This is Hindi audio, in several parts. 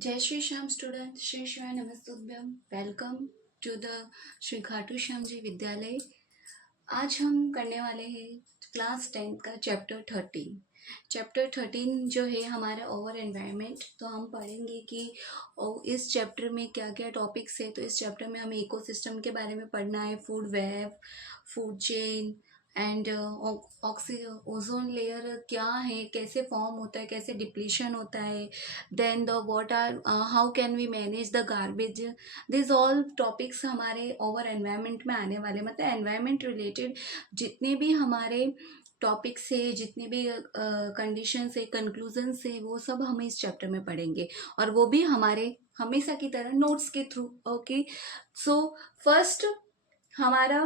जय श्री श्याम स्टूडेंट, श्री शिवाय नमस्तुभ्यम। Welcome to the Shri Khatu Shyam ji विद्यालय। आज हम करने वाले हैं क्लास 10 का चैप्टर 13 जो है हमारा ओवर एनवायरनमेंट। तो हम पढ़ेंगे कि इस चैप्टर में क्या क्या टॉपिक्स है। तो इस चैप्टर में हमें इकोसिस्टम के बारे में पढ़ना है, food web, food chain and ozone layer क्या है, कैसे फॉर्म होता है, कैसे डिप्लीशन होता है, then the what are how can we manage the garbage. This all topics हमारे ओवर एनवायरनमेंट में आने वाले, मतलब एनवायरनमेंट रिलेटेड जितने भी हमारे टॉपिक्स है, जितने भी कंडीशंस है, कंक्लूजन्स है, वो सब हम इस चैप्टर में पढ़ेंगे, और वो भी हमारे हमेशा की तरह नोट्स के थ्रू। ओके, सो फर्स्ट हमारा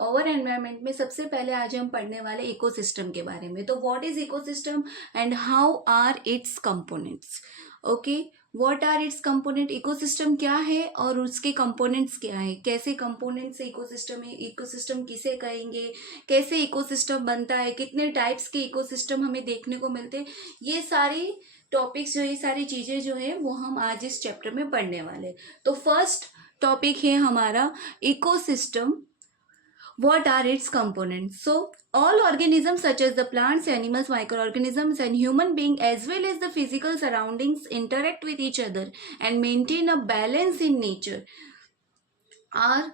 ओवर एनवायरनमेंट में सबसे पहले आज हम पढ़ने वाले इकोसिस्टम के बारे में। तो what is ecosystem and how are its components. Okay, what are its component, ecosystem क्या है और उसके कंपोनेंट्स क्या है, कैसे कंपोनेंट्स से इकोसिस्टम है, इकोसिस्टम किसे कहेंगे, कैसे इकोसिस्टम बनता है, कितने टाइप्स के इकोसिस्टम हमें देखने को मिलते हैं, ये सारी टॉपिक्स जो, ये सारी चीजें जो है वो हम आज इस चैप्टर में पढ़ने वाले। तो फर्स्ट टॉपिक है हमारा ecosystem. What are its components? So, all organisms such as the plants, animals, microorganisms and human beings as well as the physical surroundings interact with each other and maintain a balance in nature are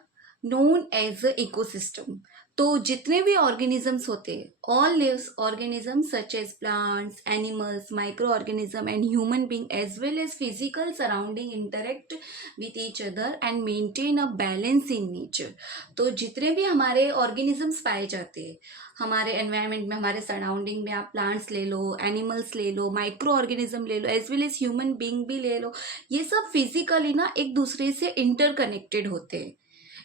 known as the ecosystem. तो जितने भी ऑर्गेनिजम्स होते हैं, all lives organisms such as plants, animals, micro organism and human being as well as physical surrounding interact with each other and maintain a balance in nature. तो जितने भी हमारे ऑर्गेनिजम्स पाए जाते हैं हमारे एनवायरनमेंट में, हमारे सराउंडिंग में, आप प्लांट्स ले लो, एनिमल्स ले लो, माइक्रो ऑर्गेनिज्म ले लो, as well as human being भी ले लो, ये सब फिजिकली ना एक दूसरे से इंटरकनेक्टेड होते हैं।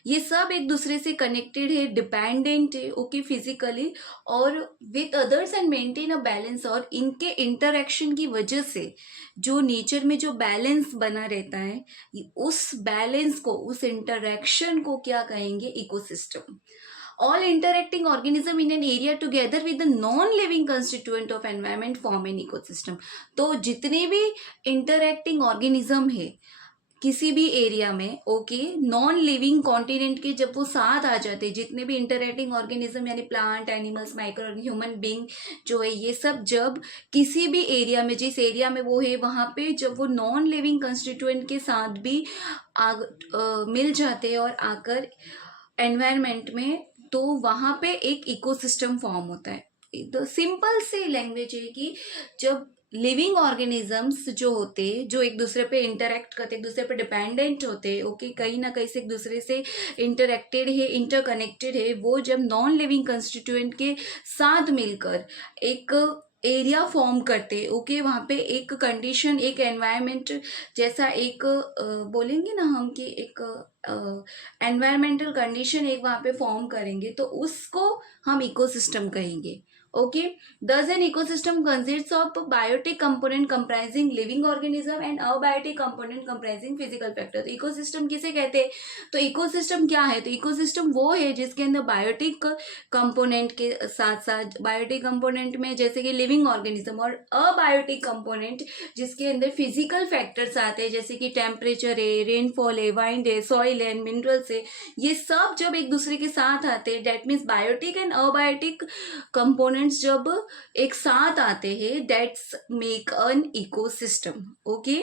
ये सब एक दूसरे से कनेक्टेड है, डिपेंडेंट है, ओके, फिजिकली और with others and maintain a balance. और इनके इंटरेक्शन की वजह से जो नेचर में जो बैलेंस बना रहता है, उस बैलेंस को, उस इंटरेक्शन को क्या कहेंगे, ecosystem. All interacting organism in an area together with the non-living constituent of environment form an ecosystem। तो जितने भी इंटरैक्टिंग ऑर्गेनिज्म है किसी भी एरिया में, ओके, नॉन लिविंग कॉन्टिनेंट के जब वो साथ आ जाते हैं, जितने भी इंटरैक्टिंग ऑर्गेनिज्म यानी plant, animals, micro, human being जो है, ये सब जब किसी भी एरिया में, जिस एरिया में वो है वहाँ पे जब वो नॉन लिविंग कंस्टिट्यूएंट के साथ भी मिल जाते हैं और आकर एनवायरनमेंट में, तो वहाँ पे एक इकोसिस्टम फॉर्म होता है। तो सिंपल सी लैंग्वेज है कि जब लिविंग ऑर्गेनिजम्स जो होते, जो एक दूसरे पे इंटरेक्ट करते, एक दूसरे पे डिपेंडेंट होते, ओके, कहीं ना कहीं से एक दूसरे से इंटरेक्टेड है, इंटरकनेक्टेड है, वो जब नॉन लिविंग कंस्टिट्यूएंट के साथ मिलकर एक एरिया फॉर्म करते, ओके, वहाँ पे एक कंडीशन, एक एनवायरनमेंट जैसा एक बोलेंगे ना हम कि एक एनवायरमेंटल कंडीशन एक वहाँ पे फॉर्म करेंगे, तो उसको हम इकोसिस्टम कहेंगे। Okay, thus an ecosystem consists of biotic component comprising living organism and abiotic component comprising physical factor। तो इकोसिस्टम किसे कहते हैं, तो इकोसिस्टम क्या है, तो इकोसिस्टम वो है जिसके अंदर बायोटिक कंपोनेंट के साथ साथ, बायोटिक कंपोनेंट में जैसे कि लिविंग ऑर्गेनिज्म, और अबायोटिक कंपोनेंट जिसके अंदर फिजिकल फैक्टर्स आते हैं जैसे कि टेम्परेचर है, रेनफॉल है, वाइंड है, सॉइल है, मिनरल्स है, ये सब जब एक दूसरे के साथ आते हैं, that means biotic and abiotic components जब एक साथ आते हैं, that's make an ecosystem. Okay,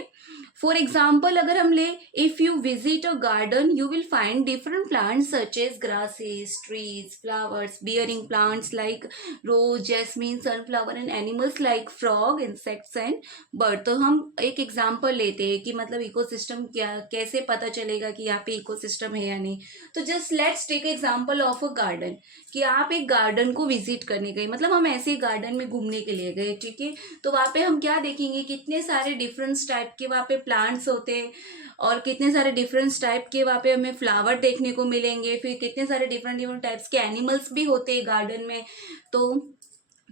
for example अगर हम ले, if you visit a garden you will find different plants such as grasses, trees, flowers, bearing plants like rose, jasmine, sunflower and animals like frog, insects and bird. तो हम एक एग्जाम्पल लेते हैं कि मतलब इकोसिस्टम क्या, कैसे पता चलेगा कि यहाँ पे इकोसिस्टम है या नहीं। तो just let's take example of a garden, कि आप एक गार्डन को विजिट करने गए, मतलब हम ऐसे गार्डन में घूमने के लिए गए, ठीक है, तो वहाँ पे हम क्या देखेंगे, कितने सारे डिफरेंट टाइप के वहाँ पे प्लांट्स होते हैं, और कितने सारे डिफरेंट टाइप के वहाँ पे हमें फ्लावर देखने को मिलेंगे, फिर कितने सारे डिफरेंट डिफरेंट टाइप्स के एनिमल्स भी होते हैं गार्डन में। तो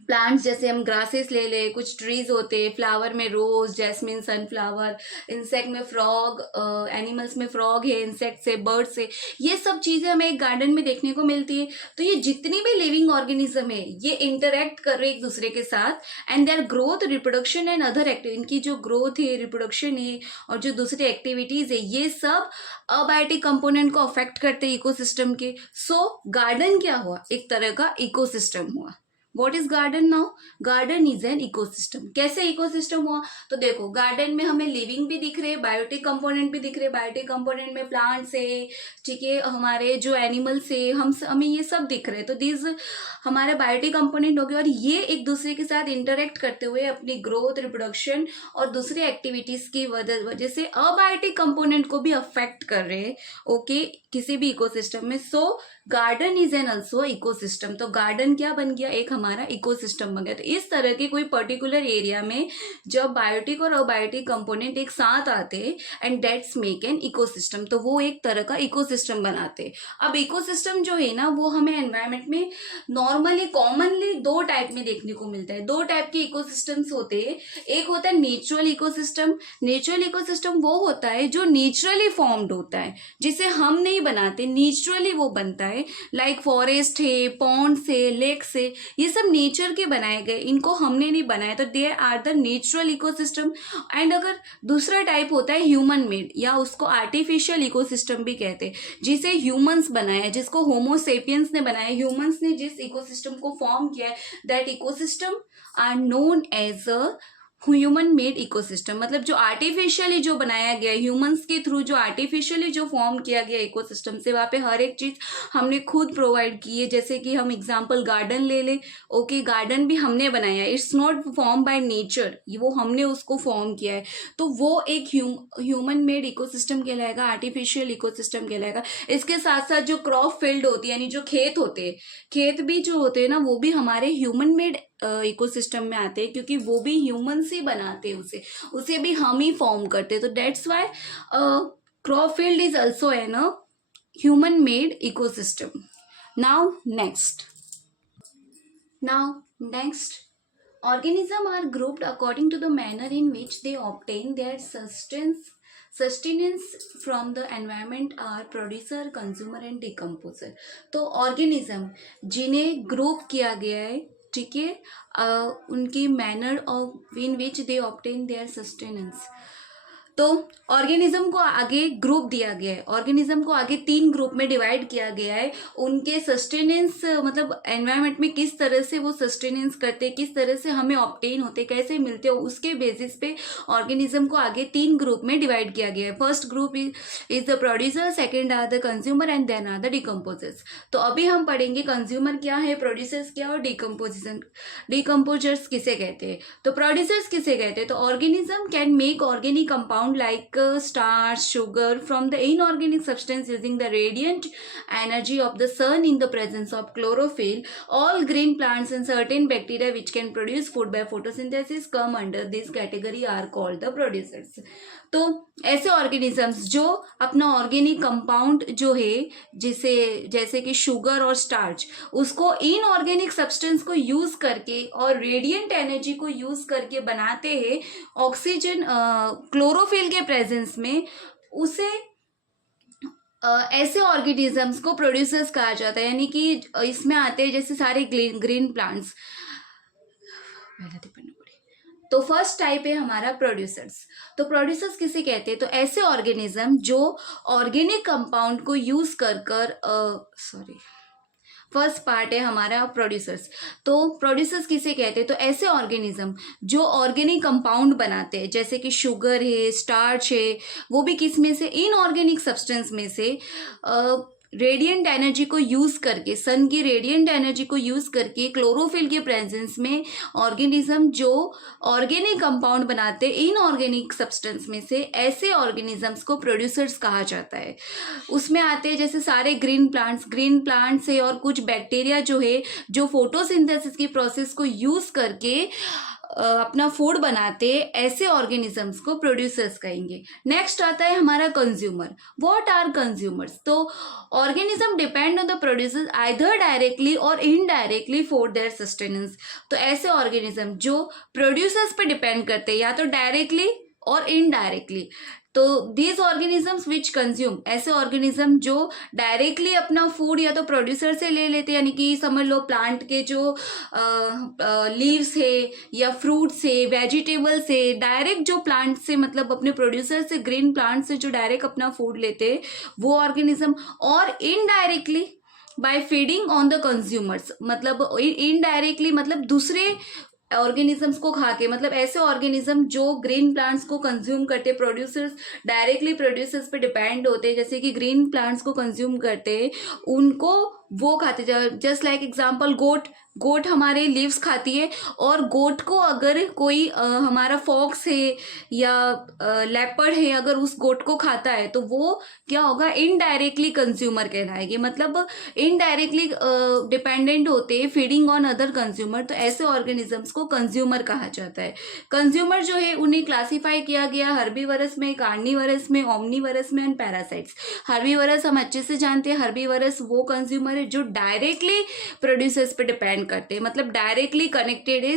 प्लांट्स जैसे हम ग्रासेस ले ले, कुछ ट्रीज होते हैं, फ्लावर में रोज, जैस्मिन, सनफ्लावर, इंसेक्ट में फ्रॉग, एनिमल्स में फ्रॉग है, इंसेक्ट्स है, बर्ड्स है, ये सब चीजें हमें एक गार्डन में देखने को मिलती है। तो ये जितनी भी लिविंग ऑर्गेनिज्म है ये इंटरेक्ट कर रहे हैं एक दूसरे के साथ and their growth, reproduction and other activity, इनकी जो ग्रोथ है, रिप्रोडक्शन है और जो दूसरी एक्टिविटीज है ये सब अबायोटिक कंपोनेंट को अफेक्ट करते हैं इकोसिस्टम के। सो गार्डन क्या हुआ? एक तरह का इकोसिस्टम हुआ। What is garden now? Garden is an ecosystem. कैसे इकोसिस्टम हुआ? तो देखो गार्डन में हमें लिविंग भी दिख रहे, बायोटिक कंपोनेंट भी दिख रहे। बायोटिक कंपोनेंट में प्लांट्स है, ठीक है, हमारे जो एनिमल्स है, हमें ये सब दिख रहे। तो दिस हमारे बायोटिक कंपोनेंट हो गए और ये एक दूसरे के साथ इंटरेक्ट करते हुए अपनी ग्रोथ, रिप्रोडक्शन और दूसरी एक्टिविटीज की वजह से अबायोटिक कंपोनेंट को भी अफेक्ट कर रहे, ओके, किसी भी इकोसिस्टम में। सो garden is an also ecosystem. तो गार्डन क्या बन गया? एक हमारा इकोसिस्टम बन गया। तो इस तरह के कोई पर्टिकुलर एरिया में जब बायोटिक और अबायोटिक कंपोनेंट एक साथ आते and that's make an ecosystem, तो वो एक तरह का इकोसिस्टम बनाते। अब इकोसिस्टम जो है ना वो हमें एनवायरमेंट में नॉर्मली कॉमनली दो टाइप में देखने को मिलता है। दो टाइप के इकोसिस्टम्स होते हैं। एक होता है नेचुरल इकोसिस्टम। नेचुरल इकोसिस्टम वो होता है जो नेचुरली फॉर्म्ड होता है, जिसे हम नहीं बनाते, नेचुरली वो बनता है। लाइक फॉरेस्ट है, पॉन्ड्स है, लेक्स है, ये सब नेचर के बनाए गए, इनको हमने नहीं बनाया, तो they are the natural ecosystem. And अगर दूसरा टाइप होता है ह्यूमन मेड, या उसको आर्टिफिशियल इकोसिस्टम भी कहते हैं, जिसे ह्यूमंस बनाया, जिसको होमोसेपियंस ने बनाया, ह्यूमंस ने जिस इकोसिस्टम को फॉर्म किया है, that ecosystem are known as a human made ecosystem. मतलब जो आर्टिफिशियली जो बनाया गया ह्यूमंस के थ्रू, जो आर्टिफिशियली जो फॉर्म किया गया इकोसिस्टम से, वहाँ पे हर एक चीज हमने खुद प्रोवाइड की है। जैसे कि हम एग्जांपल गार्डन ले ले, ओके, गार्डन भी हमने बनाया, it's not form by nature, वो हमने उसको फॉर्म किया है, तो वो एक ह्यूमन मेड इकोसिस्टम कहलाएगा, आर्टिफिशियल इकोसिस्टम कहलाएगा। इसके साथ साथ जो क्रॉप फील्ड होती है, यानी जो खेत होते हैं, खेत भी जो होते हैं ना, वो भी हमारे ह्यूमन मेड इकोसिस्टम में आते हैं, क्योंकि वो भी ह्यूमंस ही बनाते हैं, उसे भी हम ही फॉर्म करते हैं। तो that's why crop field is also an human made ecosystem. Now next organisms are grouped according to the manner in which they obtain their sustenance from the environment are producer, consumer and decomposer। तो ऑर्गेनिज्म जिन्हें ग्रुप किया गया है, ठीक है, उनकी manner of in which they obtain their sustenance. तो ऑर्गेनिज्म को आगे ग्रुप दिया गया है, ऑर्गेनिज्म को आगे 3 ग्रुप में डिवाइड किया गया है। उनके सस्टेनेंस, मतलब एनवायरनमेंट में किस तरह से वो सस्टेनेंस करते, किस तरह से हमें ऑब्टेन होते, कैसे मिलते हो, उसके बेसिस पे ऑर्गेनिज्म को आगे 3 ग्रुप में डिवाइड किया गया है। First group is the producer, second are the consumer and then are the decomposers. तो अभी हम पढ़ेंगे कंज्यूमर क्या है, प्रोड्यूसर्स क्या और डिकम्पोजर्स किसे कहते हैं। तो प्रोड्यूसर्स किसे कहते हैं? तो organism can make organic compound like starch, sugar from the inorganic substance using the radiant energy of the sun in the presence of chlorophyll. All green plants and certain bacteria which can produce food by photosynthesis come under this category are called the producers। तो ऐसे ऑर्गेनिजम्स जो अपना ऑर्गेनिक कंपाउंड जो है, जैसे कि शुगर और स्टार्च, उसको इनऑर्गेनिक सब्सटेंस को यूज करके और रेडिएंट एनर्जी को यूज करके बनाते हैं ऑक्सीजन, क्लोरोफिल के प्रेजेंस में, उसे ऐसे ऑर्गेनिजम्स को प्रोड्यूसर्स कहा जाता है। यानी कि इसमें आते हैं जैसे सारे ग्रीन प्लांट्स। तो फर्स्ट टाइप है हमारा प्रोड्यूसर्स। तो प्रोड्यूसर्स किसे कहते हैं? तो ऐसे ऑर्गेनिज्म जो ऑर्गेनिक कंपाउंड को यूज फर्स्ट पार्ट है हमारा प्रोड्यूसर्स। तो प्रोड्यूसर्स किसे कहते हैं? तो ऐसे ऑर्गेनिज्म जो ऑर्गेनिक कंपाउंड बनाते हैं, जैसे कि शुगर है, स्टार्च है, वो भी किस में से, इनऑर्गेनिक सब्सटेंस में से रेडिएंट एनर्जी को यूज करके, सन की रेडिएंट एनर्जी को यूज करके क्लोरोफिल के प्रेजेंस में ऑर्गेनिज्म जो ऑर्गेनिक कंपाउंड बनाते हैं इनऑर्गेनिक सब्सटेंस में से, ऐसे ऑर्गेनिजम्स को प्रोड्यूसर्स कहा जाता है। उसमें आते हैं जैसे सारे ग्रीन प्लांट्स है, और कुछ बैक्टीरिया जो है जो फोटोसिंथेसिस की प्रोसेस को यूज करके अपना फूड बनाते हैं, ऐसे ऑर्गेनिजम्स को प्रोड्यूसर्स कहेंगे। नेक्स्ट आता है हमारा कंज्यूमर। What are consumers? तो organism depend on the producers either directly or indirectly for their sustenance. तो ऐसे ऑर्गेनिज्म जो प्रोड्यूसर्स पे डिपेंड करते हैं या तो डायरेक्टली और इनडायरेक्टली। तो दीज ऑर्गेनिजम्स विच कंज्यूम, ऐसे ऑर्गेनिज्म जो डायरेक्टली अपना फूड या तो प्रोड्यूसर से ले लेते हैं, यानी कि समझ लो प्लांट के जो लीव्स है या फ्रूट्स है, वेजिटेबल से डायरेक्ट, जो प्लांट से मतलब अपने प्रोड्यूसर से, ग्रीन प्लांट से जो डायरेक्ट अपना फूड लेते हैं वो ऑर्गेनिज्म। और indirectly bye feeding on the consumers, मतलब इनडायरेक्टली मतलब दूसरे ऑर्गेनिजम्स को खा के, मतलब ऐसे ऑर्गेनिज्म जो ग्रीन प्लांट्स को कंज्यूम करते, प्रोड्यूसर्स डायरेक्टली प्रोड्यूसर्स पे डिपेंड होते हैं, जैसे कि ग्रीन प्लांट्स को कंज्यूम करते हैं, उनको वो खाते। जस्ट लाइक एग्जांपल गोट, गोट हमारे लीव्स खाती है, और गोट को अगर कोई हमारा फॉक्स है या लेपर्ड है, अगर उस गोट को खाता है तो वो क्या होगा, इनडायरेक्टली कंज्यूमर कहलाएगी, मतलब इनडायरेक्टली डिपेंडेंट होते हैं फीडिंग ऑन अदर कंज्यूमर। तो ऐसे ऑर्गेनिजम्स को कंज्यूमर कहा जाता है। कंज्यूमर जो है उन्हें क्लासीफाई किया गया हर्बीवरस में, कार्निवरस में, ओमनीवरस में एंड पैरासाइट्स। हर्बीवरस हम अच्छे से जानते हैं, हर्बीवरस वो कंज्यूमर है जो डायरेक्टली प्रोड्यूसर्स पे डिपेंड करते हैं, मतलब डायरेक्टली कनेक्टेड है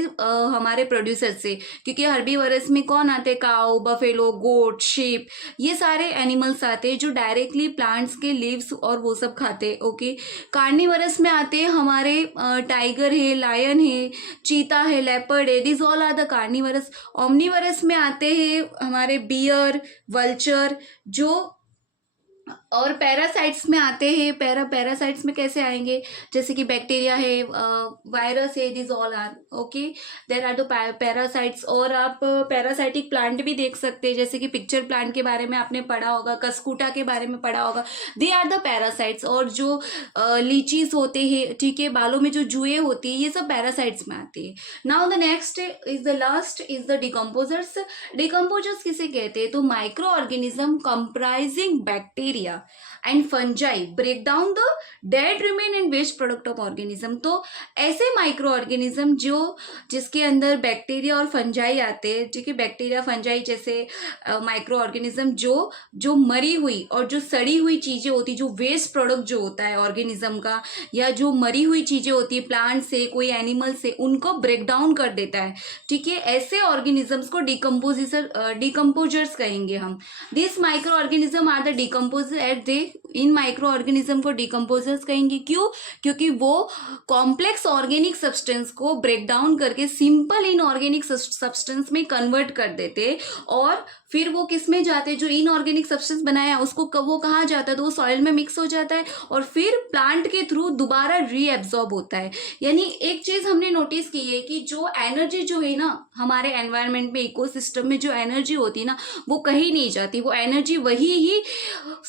हमारे प्रोड्यूसर से, क्योंकि हर्बीवरस में कौन आते हैं, काऊ, बफेलो, गोट, शीप, ये सारे एनिमल्स आते हैं जो डायरेक्टली प्लांट्स के लीव्स और वो सब खाते हैं। ओके, कार्निवरस में आते हैं हमारे टाइगर है, लायन है, चीता है, लेपर्ड है, this all are the carnivorous. Omnivorous में आते हैं हमारे बियर, वल्चर जो, और पैरासाइट्स में आते हैं, पैरासाइट्स में कैसे आएंगे, जैसे कि बैक्टीरिया है, वायरस है, this all are okay, there are the parasites. और आप पैरासाइटिक प्लांट भी देख सकते हैं, जैसे कि पिक्चर प्लांट के बारे में आपने पढ़ा होगा, कस्कूटा के बारे में पढ़ा होगा, दे आर द पैरासाइट्स। और जो लीचीज होते हैं, ठीक है, बालों में जो जुए होती है, ये सब पैरासाइट्स में आती है। Now the next is the last is the decomposers. Decomposers किसे कहते हैं? तो micro organism comprising bacteria and fungi break down the dead remain and waste product of organism. तो ऐसे माइक्रो ऑर्गेनिज्म जो जिसके अंदर बैक्टीरिया और फंजाई आते हैं, ठीक है, बैक्टीरिया फंजाई जैसे माइक्रो ऑर्गेनिज्म जो मरी हुई और जो सड़ी हुई चीजें होती, जो वेस्ट प्रोडक्ट जो होता है ऑर्गेनिज्म का, या जो मरी हुई चीजें होती है प्लांट से, कोई एनिमल से, उनको ब्रेक डाउन कर देता है, ठीक है। ऐसे ऑर्गेनिजम्स को डिकम्पोजर्स कहेंगे हम। This micro organism are the decomposer at they, इन माइक्रो ऑर्गेनिज्म को डिकम्पोजर्स कहेंगे। क्यों? क्योंकि वो कॉम्प्लेक्स ऑर्गेनिक सब्सटेंस को ब्रेक डाउन करके सिंपल इनऑर्गेनिक सब्सटेंस में कन्वर्ट कर देते, और फिर वो किस में जाते, जो इनऑर्गेनिक सब्सटेंस बनाया उसको वो कहाँ जाता है, तो वो सॉइल में मिक्स हो जाता है, और फिर प्लांट के थ्रू दोबारा रीएब्जॉर्ब होता है। यानी एक चीज हमने नोटिस की है कि जो एनर्जी जो है ना हमारे एनवायरनमेंट में, इकोसिस्टम में जो एनर्जी होती है ना, वो कहीं नहीं जाती, वो एनर्जी वही ही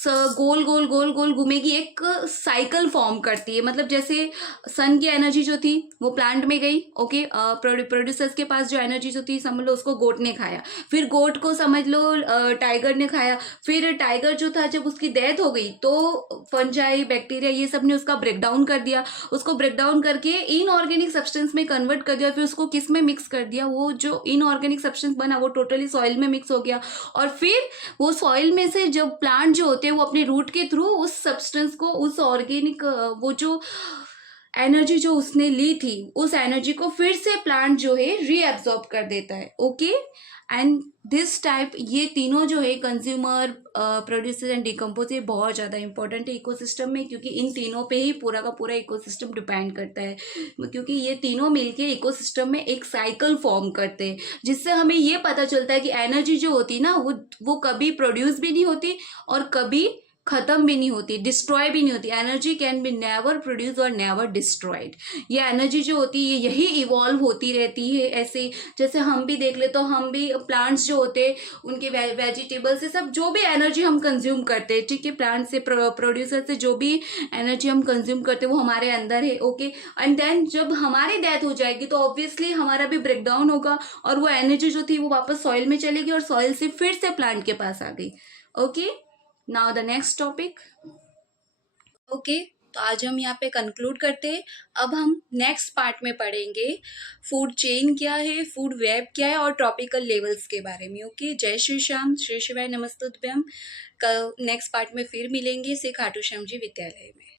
गोल गोल गोल गोल घूमेगी, एक साइकिल फॉर्म करती है। मतलब जैसे सन की एनर्जी जो थी वो प्लांट में गई, ओके, प्रोड्यूसर्स के पास जो एनर्जी जो थी, समझ लो उसको गोट ने खाया, फिर गोट को समझ लो टाइगर ने खाया, फिर टाइगर जो था जब उसकी डेथ हो गई तो फंजाई, बैक्टीरिया, ये सब ने उसका ब्रेक डाउन कर दिया, उसको ब्रेक डाउन करके इनऑर्गेनिक सब्सटेंस में कन्वर्ट कर दिया, फिर उसको किस में मिक्स कर दिया, वो जो इनऑर्गेनिक सब्सटेंस बना वो टोटली सॉइल में मिक्स हो गया, और फिर वो सॉइल में से जब प्लांट जो होते हैं वो अपने रूट के थ्रू उस सब्सटेंस को, उस ऑर्गेनिक वो जो एनर्जी जो उसने ली थी, उस एनर्जी को फिर से प्लांट जो है रीएब्जॉर्ब कर देता है। ओके, एंड दिस टाइप, ये तीनों जो है कंज्यूमर, प्रोड्यूसर एंड डिकम्पोज, ये बहुत ज़्यादा इंपॉर्टेंट है इकोसिस्टम में, क्योंकि इन तीनों पे ही पूरा का पूरा इकोसिस्टम डिपेंड करता है, क्योंकि ये तीनों मिलके इकोसिस्टम में एक साइकिल फॉर्म करते हैं, जिससे हमें ये पता चलता है कि एनर्जी जो होती है ना वो कभी प्रोड्यूस भी नहीं होती और कभी खत्म भी नहीं होती, डिस्ट्रॉय भी नहीं होती। Energy can be never produce और नेवर डिस्ट्रॉयड। ये एनर्जी जो होती है यही इवॉल्व होती रहती है। ऐसे जैसे हम भी देख ले तो हम भी प्लांट्स जो होते हैं उनके वेजिटेबल से सब जो भी एनर्जी हम कंज्यूम करते हैं, ठीक है, प्लांट से, प्रोड्यूसर से जो भी एनर्जी हम कंज्यूम करते हैं वो हमारे अंदर है। ओके, एंड देन जब हमारी डेथ हो जाएगी तो ऑब्वियसली हमारा भी ब्रेक डाउन होगा और वो एनर्जी जो थी वो वापस सॉइल में चलेगी और सॉइल से फिर से प्लांट के पास आ गई। Okay, now the next topic. Okay, तो आज हम यहाँ पे कंक्लूड करते हैं। अब हम नेक्स्ट पार्ट में पढ़ेंगे फूड चेन क्या है, फूड वेब क्या है और ट्रॉपिकल लेवल्स के बारे में। ओके, जय श्री श्याम, श्री शिवाय नमस्तुभ्यम। कल नेक्स्ट पार्ट में फिर मिलेंगे श्री खाटू श्याम जी विद्यालय में।